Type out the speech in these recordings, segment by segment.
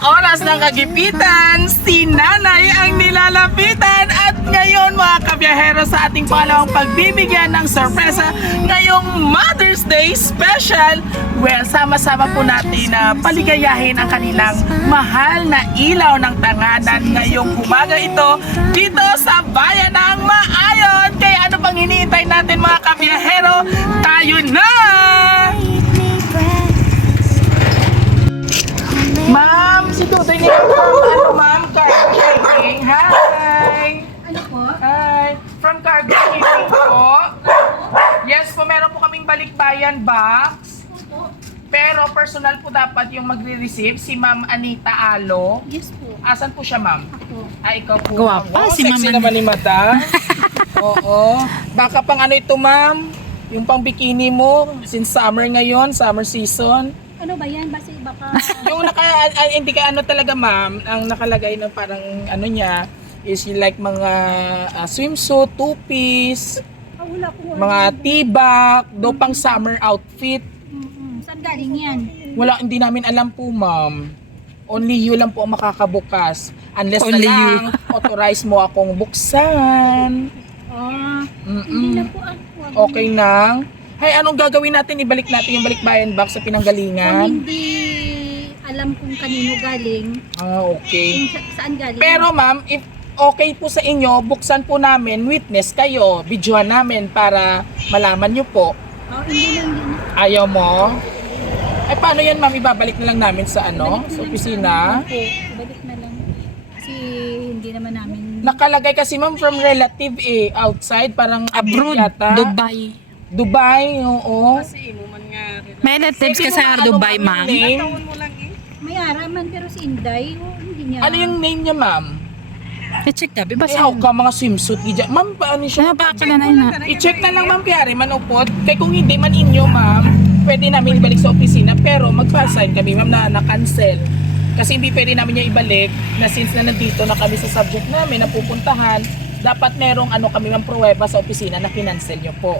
oras ng kagipitan, si Nanay ang nilalapitan. At ngayon mga kabiyahero, sa ating pangalawang pagbibigyan ng sorpresa ngayong Mother's Day special, well, sama-sama po natin na paligayahin ang kanilang mahal na ilaw ng tanganan ngayong umaga ito dito sa bayan ng Maayon. Kaya ano pang hinihintay natin mga kabiyahero? Tayo na! Ma'am, si Tutoy niya ano ma'am? Cargo shipping. Hi! Ano po? Hi! From Cargo Shipping po. Yes po, meron po kaming balikbayan box. Pero personal po dapat yung magre-receive, si Ma'am Anita Alo. Yes po. Asan po siya ma'am? Ako. Ay, ikaw po. Guwapa, Oh, si sexy Ma'am naman ni Mata. Oo. Baka pang ano ito ma'am? Yung pang bikini mo, since summer ngayon, summer season. Ano ba yan? Basta baka... Yung hindi ka ano talaga ma'am, ang nakalagay na parang ano niya is like mga swimsuit, two-piece, wala ko. mga tibak, do pang summer outfit. Saan galing yan? Wala, hindi namin alam po ma'am. Only you lang po ang makakabukas. Unless Only na lang authorize mo akong buksan. Hindi na po ako. Okay nang. Hay, anong gagawin natin? Ibalik natin yung balikbayan box sa Kung pinanggalingan. hindi alam kung kanino galing, Okay. kung saan galing. Pero ma'am, if okay po sa inyo, buksan po namin, witness kayo, videohan namin para malaman nyo po. Hindi na. Ayaw mo? Ay paano yan ma'am, ibabalik na lang namin sa ano, sa opisina? Opo, balik na lang. Kasi hindi naman namin... Nakalagay kasi ma'am from relative outside, parang Abroad, yata. Dubai. Dubai, oo. May relatives ka sa Dubai, ma'am. May araman pero si Inday, hindi niya... Ano yung name niya ma'am? I-check gabi ba Eh, sa... ka mga swimsuit gidya. Ma'am, paano siya? Ano ba ka na na? I-check na lang ma'am kaya rin manupod. Kaya kung hindi man inyo ma'am, pwede namin ibalik sa opisina pero magpa-sign kami ma'am na na-cancel. Kasi hindi pwede namin niya ibalik na since na nandito na kami sa subject namin na pupuntahan, dapat merong ano kami ma'am pruweba sa opisina na kinancel nyo po.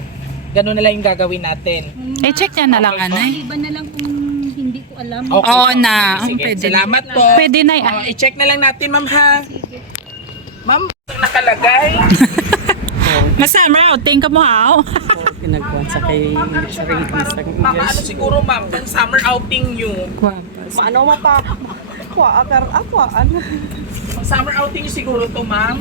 Ganun na lang yung gagawin natin. I-check niya na lang, anay. Iba na lang kung hindi ko alam. Okay Oo po. na. Sige, Pwede. salamat po. Pwede na. I-check na lang natin ma'am ha. Ma'am, nakalagay. Masama, outing ka mo, ha? Pinagkuhan sa kay sa ring sa Ano siguro ma'am, pang summer outing nyo. Guwapas. Paano mapa? Ako ano? Pang summer outing nyo siguro to ma'am.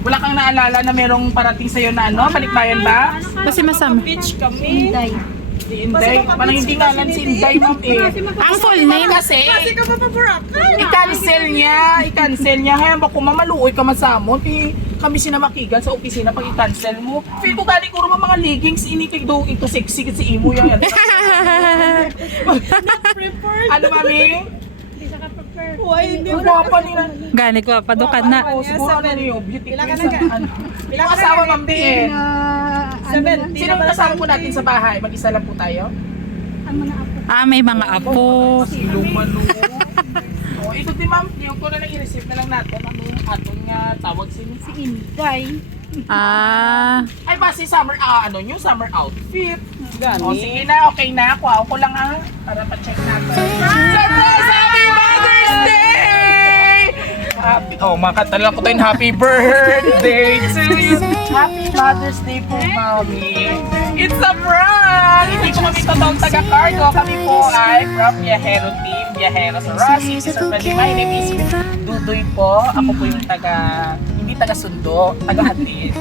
Wala kang naalala na merong parating sa'yo na ano, balikbayan ba? Kasi masama. Beach kami. Inday. Si Inday. Parang hindi nga lang si Inday ma'am eh. Ang full name? Kasi, i-cancel niya. Kaya ba kung mamaluoy ka masamon, eh, kami sinamakigan sa opisina pag i-cancel mo. Feel ko galing ko mga leggings, initig do ito sexy kasi imo yan. Ano mami? Hindi Ang gwapa nila. Gani ko, padukan na. Ano, siguro ano niyo, beauty queen. Ilang asawa ma'am din? Sino ang kasama po natin sa bahay? Mag-isa lang po tayo? Ang mga apo. May mga apo. Si Lumano. Oh, ito din ma'am, yung ko na lang i-receive na lang natin. Ano yung atong tawag Si Inday. Ay ba si summer, ano nyo, summer outfit. Gani. O sige na, okay na. Kuha ko lang para pa-check natin. Surprise! Happy Mother's Day! Happy, makatala ko tayo happy birthday to you. Happy Mother's Day po, Mami. It's a prank! Hindi ko kami totoong taga-cargo. Kami po ay from Viajero Team, Viajero sa Rossi, Sister Friendly. My name is Dudoy po. Ako po yung hindi taga-sundo, taga-hatid.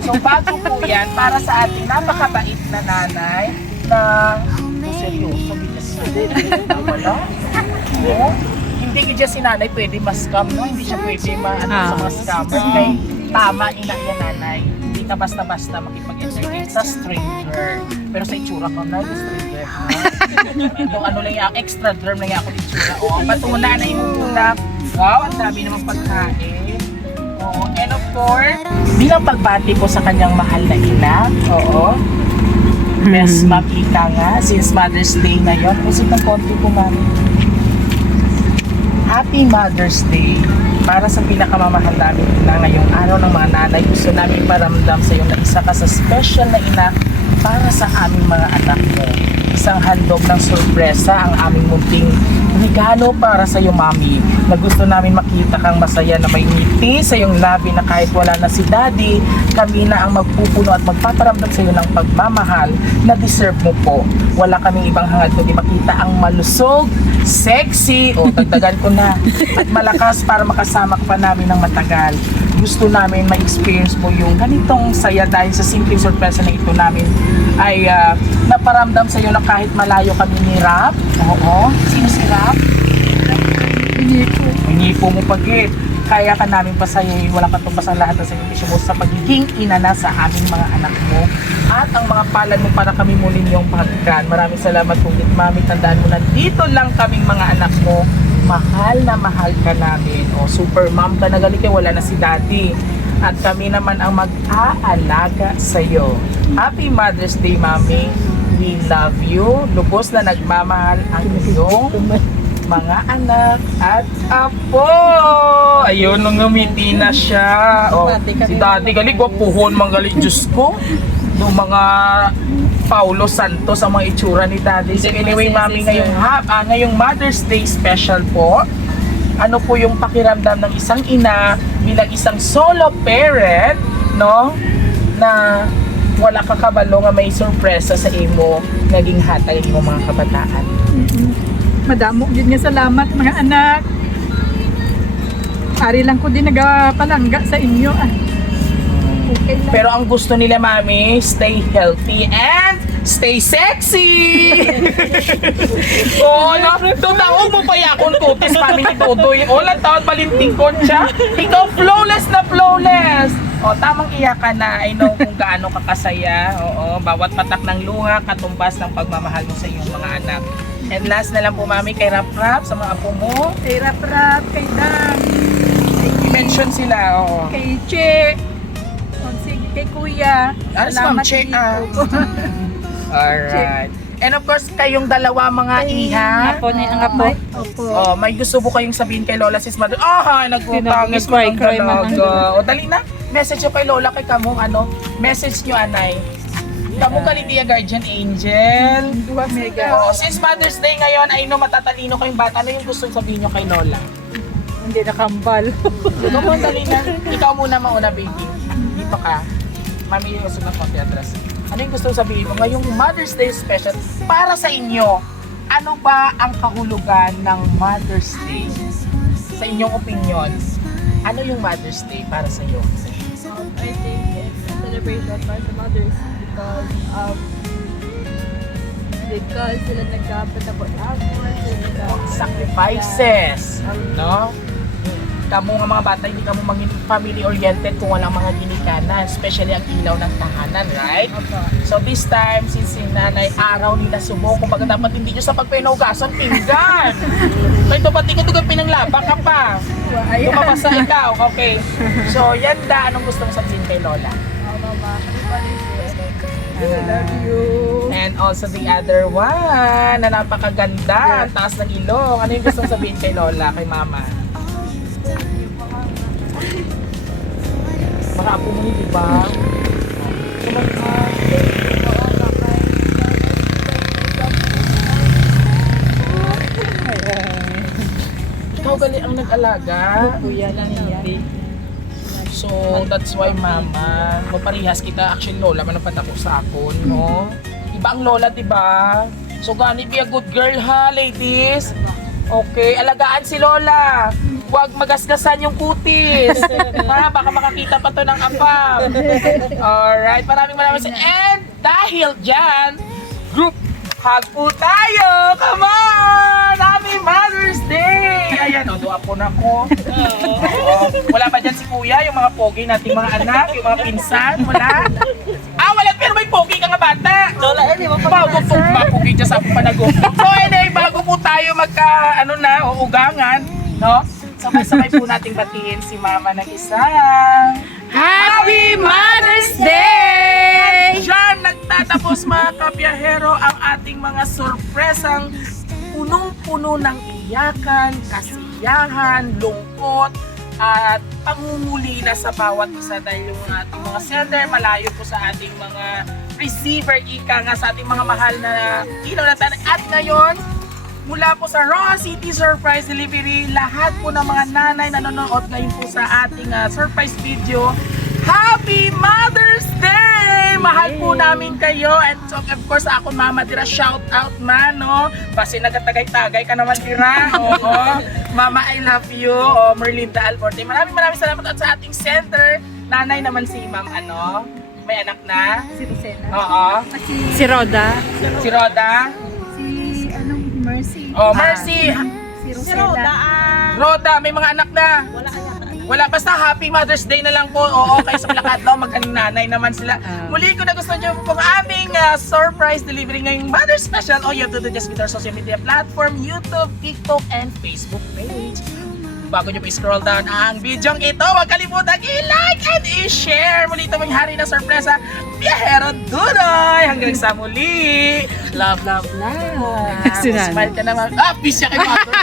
So bago po yan, para sa ating napakabait na nanay na seryoso, wala. No? Hindi siya si nanay pwede ma-scam, no? Hindi siya pwede sa mga scammer. Kaya tama ina niya nanay. Hindi ka basta-basta makipag-entertain sa stranger. Pero sa itsura ko na, stranger. Yung ano lang yung extra term lang yung ako itsura. O, patuna na yung muna. Wow, ang dami namang pagkain. Oo, and of course, bilang pagbati po sa kanyang mahal na ina, oo, best ma'am ika nga, since Mother's Day ngayon, kasi ng konti po mami. Happy Mother's Day para sa pinakamamahal namin ina ngayong araw ng mga nanay. Gusto namin paramdam sa iyo na isa ka sa special na ina para sa aming mga anak mo. Isang handog ng sorpresa ang aming munting regalo para sa iyo, Mami. Na gusto namin makita kang masaya na may ngiti sa iyong labi na kahit wala na si Daddy, kami na ang magpupuno at magpaparamdam sa iyo ng pagmamahal na deserve mo po. Wala kaming ibang hangad kundi makita ang malusog, sexy, dagdagan ko na, at malakas para makasama ka pa namin ng matagal. Gusto namin ma-experience mo yung ganitong saya dahil sa simpleng sorpresa na ito namin ay naparamdam sa iyo na kahit malayo kami ni Rap. Oo. Sino si Rap? Hinipo mo pagit. Kaya ka namin pasayahin, walang katumpasan lahat ng sakripisyo mo sa pagiging ina na sa aming mga anak mo. At ang mga palad mo para kami muli niyong pagkan. Maraming salamat po, Mami. Tandaan mo na dito lang kaming mga anak mo. Mahal na mahal ka namin. O, super mom ka na galing kayo, wala na si Daddy. At kami naman ang mag-aalaga sa'yo. Happy Mother's Day, Mami. We love you. Lubos na nagmamahal ang iyong mga anak at apo. Ayun, nung ngumiti na siya. O, si Daddy galing, wapuhon mga galing. Diyos ko. Yung mga Paulo Santos ang mga itsura ni Daddy. So anyway, Mami, ngayong Mother's Day special po, ano po yung pakiramdam ng isang ina bilang isang solo parent, no? Na wala ka kabalo nga may sorpresa sa imo naging hatag imo mga kabataan. Madamo gid nga salamat mga anak. Ari lang ko din nagapalangga sa inyo. Okay lang. Pero ang gusto nila, Mami, stay healthy and stay sexy! Oo, no? Tutaog mo pa yakon kutis, Mami, ni Todoy. Ola, taon balintingkon siya. Ikaw, flawless na flawless! O, tamang iyakan na. I know kung gaano kakasaya. Oo, bawat patak ng luha, katumbas ng pagmamahal mo sa iyong mga anak. And last na lang po, Mami, kay Rap Rap, sa mga apo mo. Kay Rap, kay Dam, I-mention sila, oo. kay Che, kay Kuya. Alas, Ma'am, Che. Alright. And of course, kayong dalawa mga iha. Apo ni ang apo. Opo. Oh, may gusto po kayong sabihin kay Lola Sis Mother. Nagutangis mo ng Nag-cry man. talaga. O, dali na. Message nyo kay Lola, kay kamong message nyo, anay. Kamong kalitia guardian angel. Duha mega. Oh, since Mother's Day ngayon, ay no matatalino kayong bata. Ano yung gusto sabihin nyo kay Lola? Hindi nakambal. Ikaw mo, dali na. Ikaw muna mauna, baby. Dito ka. Mami, yung gusto na konti address. Ano yung gusto sabihin mo? Ngayong Mother's Day special, para sa inyo, ano ba ang kahulugan ng Mother's Day? Sa inyong opinion, ano yung Mother's Day para sa iyo? I think it's a celebration para sa mothers because sila nagpapatapos effort, sila Sacrifices, no? Kamu nga mga bata, hindi ka mo maging family-oriented kung walang mga ginikanan, especially ang ilaw ng tahanan, right? So this time, since si nanay araw nila subok, kumbaga dapat hindi nyo sa pagpinugasan, pinggan! So ito pati ko dugang pinanglaba ka pa. Lumabas sa ikaw, okay. So yan da, anong gusto mong sabihin kay Lola? mama, everybody Love you. And also the other one, na napakaganda, ang taas ng ilong. Ano yung gusto mong sabihin kay Lola, kay Mama? Mga apo mo ni, diba? Ikaw gali ang nag-alaga. Kuya lang yan. So, that's why, Mama, maparihas kita. Actually, Lola, manapat ako sa akon, no? Iba ang Lola, diba? So, gani, be a good girl, ha, ladies? Okay, alagaan si Lola. Huwag magasgasan yung kutis. Ha, baka makakita pa to ng apam. Alright, maraming And dahil dyan, group hug po tayo. Come on! Happy Mother's Day! Ayan, doa po na ko. Wala ba dyan si Kuya, yung mga pogi nating mga anak, yung mga pinsan? Wala? Wala, pero may pogi ka nga bata. Lola, bago po mapogi dyan sa panago. So anyway, bago po tayo uugangan, no? Sabay-sabay po nating batiin si Mama ng isang Happy Mother's Day! Diyan nagtatapos mga kabiyahero ang ating mga sorpresang punong-puno ng iyakan, kasiyahan, lungkot, at pangungulila sa bawat isa dahil yung ating mga sender malayo po sa ating mga receiver ika nga sa ating mga mahal na ilaw na tanay. At ngayon, mula po sa Raw City Surprise Delivery, lahat po ng mga nanay na nanonood ngayon po sa ating surprise video, Happy Mother's Day! Mahal po namin kayo. And so, of course, ako Mama Dira, shout out man, no? Kasi nagatagay-tagay ka naman, Dira. Oo. Mama, I love you. O, Merlinda Alborte. Maraming salamat at sa ating center. Nanay naman si Ma'am, ano? May anak na? Si Rosena. Oo. Si Roda. Si Roda? Si, anong, Mercy. Oh, Mercy. Si Rosena. Roda, may mga anak na. Wala, basta Happy Mother's Day na lang po. Oo, kayo sa Plakadlaw, magaling nanay naman sila. Muli ko na gusto nyo po ang aming surprise delivery ngayong Mother's Special. All you have to do just with our social media platform, YouTube, TikTok, and Facebook page. Bago nyo po i-scroll down ang video ito, huwag kalimutang i-like and i-share. Muli ito mga hari na sorpresa, Biyahero Dunoy. Hanggang sa muli. Love, love, love. Si Nanay. Smile ka naman. Ah, peace siya kay Mother.